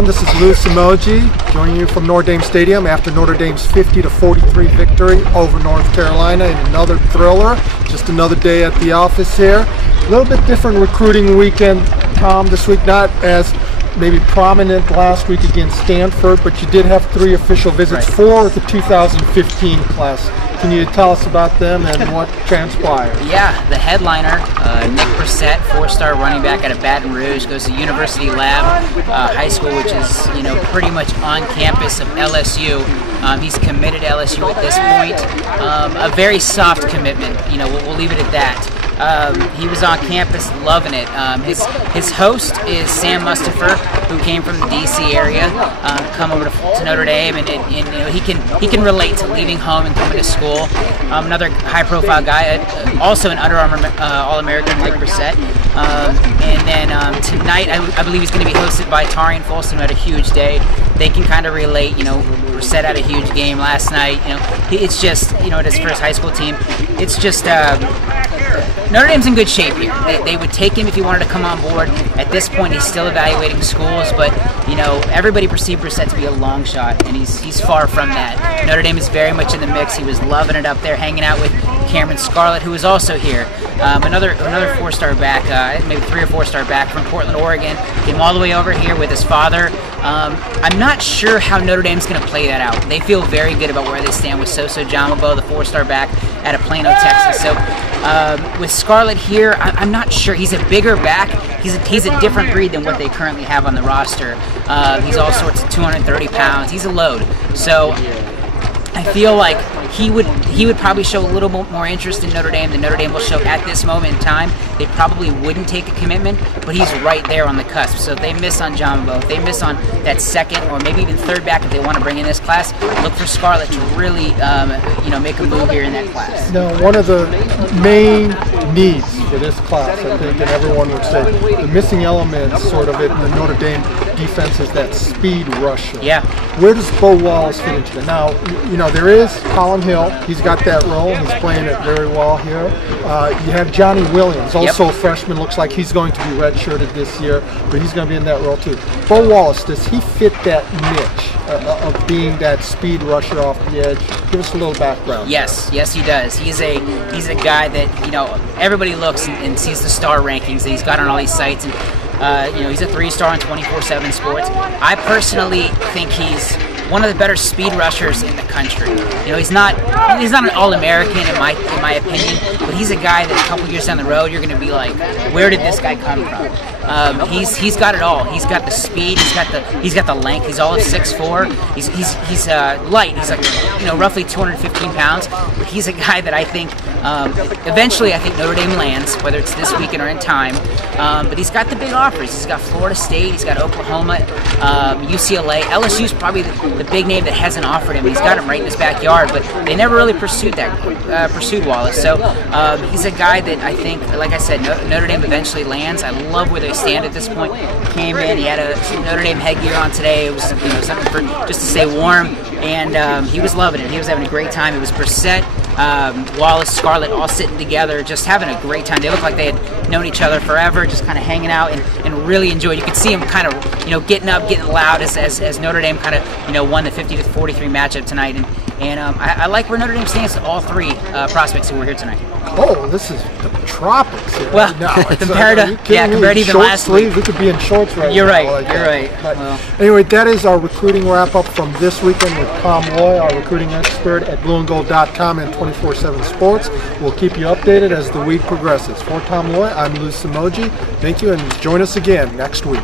everyone, this is Lou Emoji joining you from Notre Dame Stadium after Notre Dame's 50-43 victory over North Carolina in another thriller. Just another day at the office here. A little bit different recruiting weekend, Tom, this week. Not as maybe prominent last week against Stanford, but you did have 3 official visits for the 2015 class. Can you tell us about them and what transpired? Yeah, the headliner, Nick 4-star running back out of Baton Rouge, goes to University Lab High School, which is pretty much on campus of LSU. He's committed to LSU at this point. A very soft commitment. We'll leave it at that. He was on campus loving it. His host is Sam Mustipher, who came from the DC area, come over to Notre Dame, and he can relate to leaving home and coming to school. Another high-profile guy, also an Under Armour All-American, Nick Brissett. And then tonight, I believe he's going to be hosted by Tarian Folston, who had a huge day. They can kind of relate. Brissett had a huge game last night. It's just at his first high school team. It's just. Notre Dame's in good shape here. They would take him if he wanted to come on board. At this point, he's still evaluating schools, but everybody perceived Brissett to be a long shot, and he's far from that. Notre Dame is very much in the mix. He was loving it up there, hanging out with Cameron Scarlett, who is also here. Another 4-star back, maybe 3 or 4-star back from Portland, Oregon. Came all the way over here with his father. I'm not sure how Notre Dame's going to play that out. They feel very good about where they stand with Soso Jamabo, the 4-star back out of Plano, Texas. So with Scarlett here, I'm not sure. He's a bigger back. He's a different breed than what they currently have on the roster. He's all sorts of 230 pounds. He's a load. So I feel like he would probably show a little more interest in Notre Dame than Notre Dame will show at this moment in time. They probably wouldn't take a commitment, but he's right there on the cusp. So if they miss on Jamabo, if they miss on that second or maybe even third back if they want to bring in this class, look for Scarlett to really make a move here in that class. Now, one of the main needs for this class, I think, and everyone would say, the missing element sort of in the Notre Dame defense is that speed rusher. Yeah. Where does Bo Wallace fit into that? Now, there is Colin Hill. He's got that role. He's playing it very well here. You have Johnny Williams, also a freshman. Looks like he's going to be redshirted this year, but he's going to be in that role too. Bo Wallace, does he fit that niche of being that speed rusher off the edge? Give us a little background. Yes, he does. He's a guy that everybody looks and sees the star rankings that he's got on all these sites, and he's a 3-star on 24/7 Sports. I personally think he's one of the better speed rushers in the country. He's not an All-American in my opinion, but he's a guy that a couple years down the road you're going to be like, where did this guy come from? He's got it all. He's got the speed. He's got the length. He's all of 6'4". He's light. He's like roughly 215 pounds. But he's a guy that I think eventually Notre Dame lands, whether it's this weekend or in time. But he's got the big offers. He's got Florida State. He's got Oklahoma, UCLA. LSU's probably the big name that hasn't offered him. He's got him right in his backyard, but they never really pursued Wallace. So he's a guy that I think, like I said, Notre Dame eventually lands. I love where they stand at this point. Came in, he had a Notre Dame headgear on today. It was something for just to stay warm, and he was loving it. He was having a great time. It was Brissett, Wallace, Scarlett all sitting together, just having a great time. They looked like they had known each other forever, just kind of hanging out and really enjoyed. You could see them kind of getting up, getting loud as Notre Dame kind of won the 50-43 matchup tonight. And I like where Notre Dame stands to all 3 prospects who were here tonight. Oh, this is the tropics here. Well, compared to even last week, we could be in shorts right now. You're right. But anyway, that is our recruiting wrap-up from this weekend with Tom Loy, our recruiting expert at blueandgold.com and 24/7 Sports. We'll keep you updated as the week progresses. For Tom Loy, I'm Lou Emoji. Thank you, and join us again next week.